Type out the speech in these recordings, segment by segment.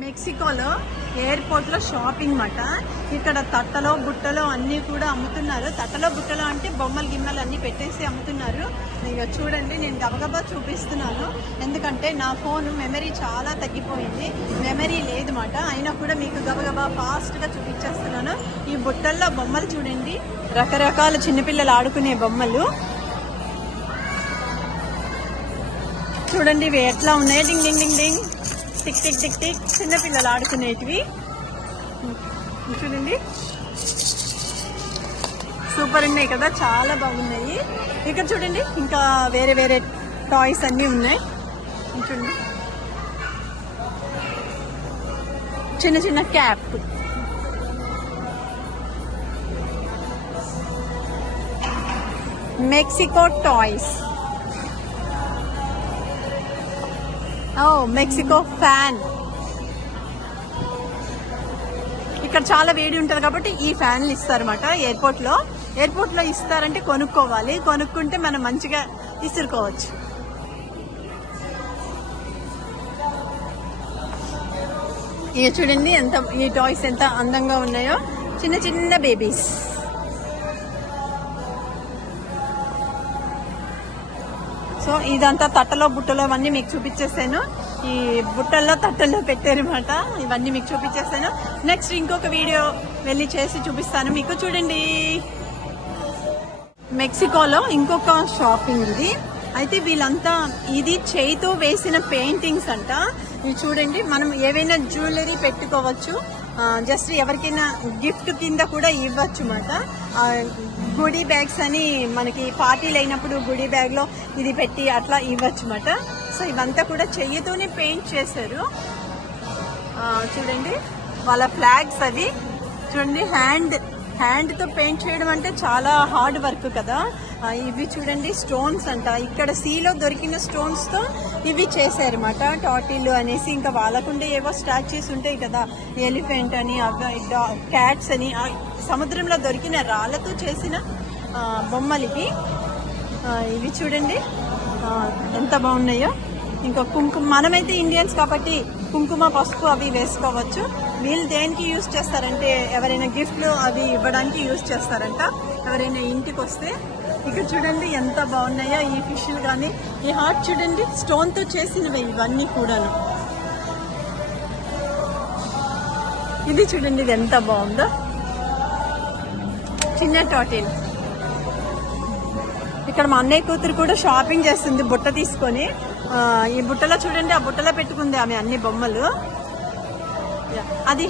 మెక్సికోలో airport లో shopping మాట. ఇక్కడ తట్టలో బుట్టలో అన్ని కూడా అమ్ముతున్నారు. తట్టలో బుట్టలో అంటే బొమ్మలు గిమ్మలు అన్ని పెట్టేసి అమ్ముతున్నారు. ఇక చూడండి, నేను గబగబా చూపిస్తున్నాను ఎందుకంటే నా ఫోన్ మెమరీ చాలా తగ్గిపోయింది, మెమరీ లేదు మాట. అయినా కూడా మీకు గబగబా ఫాస్ట్ గా చూపించేస్తున్నాను. ఈ బుట్టల్లో బొమ్మలు చూడండి, రకరకాల చిన్నపిల్లలు ఆడుకునే బొమ్మలు చూడండి. ఇవి ఎట్లా ఉన్నాయి, డింగ్ డింగ్ డింగ్ డింగ్, టిక్ టిక్ టిక్ టిక్, చిన్నపిల్లలు ఆడుకునేటివి చూడండి. సూపర్ ఉన్నాయి కదా, చాలా బాగున్నాయి. ఇక్కడ చూడండి, ఇంకా వేరే వేరే టాయ్స్ అన్నీ ఉన్నాయి చూడండి. చిన్న చిన్న క్యాప్, మెక్సికో టాయ్స్. ఓ మెక్సికో ఫ్యాన్. ఇక్కడ చాలా వేడి ఉంటది కాబట్టి ఈ ఫ్యాన్లు ఇస్తారన్నమాట. ఎయిర్పోర్ట్ లో ఇస్తారంటే కొనుక్కోవాలి, కొనుక్కుంటే మనం మంచిగా ఇసురుకోవచ్చు. ఇక చూడండి ఎంత ఈ టాయ్స్ ఎంత అందంగా ఉన్నాయో, చిన్న చిన్న బేబీస్. సో ఇదంతా తట్టలో బుట్టలో అవన్నీ మీకు చూపించేసాను. ఈ బుట్టల్లో తట్టల్లో పెట్టారన్నమాట. ఇవన్నీ మీకు చూపించేసాను. నెక్స్ట్ ఇంకొక వీడియో వెళ్ళి చేసి చూపిస్తాను మీకు. చూడండి, మెక్సికోలో ఇంకొక షాపింగ్ ఇది. అయితే వీళ్ళంతా ఇది చేయితో వేసిన పెయింటింగ్స్ అంట. ఇది చూడండి, మనం ఏవైనా జ్యువెలరీ పెట్టుకోవచ్చు, జస్ట్ ఎవరికైనా గిఫ్ట్ కింద కూడా ఇవ్వచ్చు అన్నమాట. గుడీ బ్యాగ్స్ అని మనకి పార్టీలు అయినప్పుడు గుడీ బ్యాగ్ లో ఇది పెట్టి అట్లా ఇవ్వచ్చు అన్నమాట. సో ఇవంతా కూడా చెయ్యితోనే పెయింట్ చేశారు. చూడండి వాళ్ళ ఫ్లాగ్స్ అవి చూడండి. హ్యాండ్ తో పెయింట్ చేయడం అంటే చాలా హార్డ్ వర్క్ కదా. ఇవి చూడండి స్టోన్స్ అంట. ఇక్కడ సీలో దొరికిన స్టోన్స్ తో ఇవి చేశారన్నమాట. టాటిల్ అనేసి ఇంకా వాళ్ళకుండే ఏవో స్టాచ్యూస్ ఉంటాయి కదా, ఎలిఫెంట్ అని, క్యాట్స్ అని, సముద్రంలో దొరికిన రాళ్లతో చేసిన బొమ్మలు ఇవి. ఇవి చూడండి ఎంత బాగున్నాయో. ఇంకా కుంకుమ, మనమైతే ఇండియన్స్ కాబట్టి కుంకుమ పసుపు అవి వేసుకోవచ్చు. వీళ్ళు దేనికి యూజ్ చేస్తారంటే ఎవరైనా గిఫ్ట్లు అవి ఇవ్వడానికి యూజ్ చేస్తారంట ఎవరైనా ఇంటికి వస్తే. ఇక్కడ చూడండి ఎంత బాగున్నాయో ఈ ఫిష్లు కానీ. ఈ హార్ట్ చూడండి, స్టోన్ తో చేసినవి ఇవన్నీ కూడాను. ఇది చూడండి, ఇది ఎంత బాగుందో, చిన్న టాటిల్. ఇక్కడ మా అన్నయ్య కూతురు కూడా షాపింగ్ చేస్తుంది బుట్ట తీసుకొని. ఈ బుట్టలో చూడండి, ఆ బుట్టలో పెట్టుకుంది ఆమె అన్ని బొమ్మలు. అది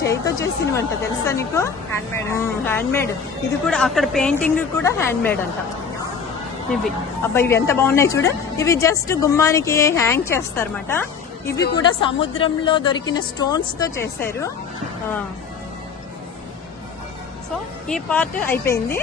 చేయితో చేసినవంట, తెలుసా నీకు? Hand made. ఇది కూడా అక్కడ పెయింటింగ్ కూడా హ్యాండ్ మేడ్ అంట. ఇవి అబ్బా, ఇవి ఎంత బాగున్నాయి చూడు. ఇవి జస్ట్ గుమ్మానికి హ్యాంగ్ చేస్తారన్నమాట. ఇవి కూడా సముద్రంలో దొరికిన స్టోన్స్ తో చేశారు. సో ఈ పార్ట్ అయిపోయింది.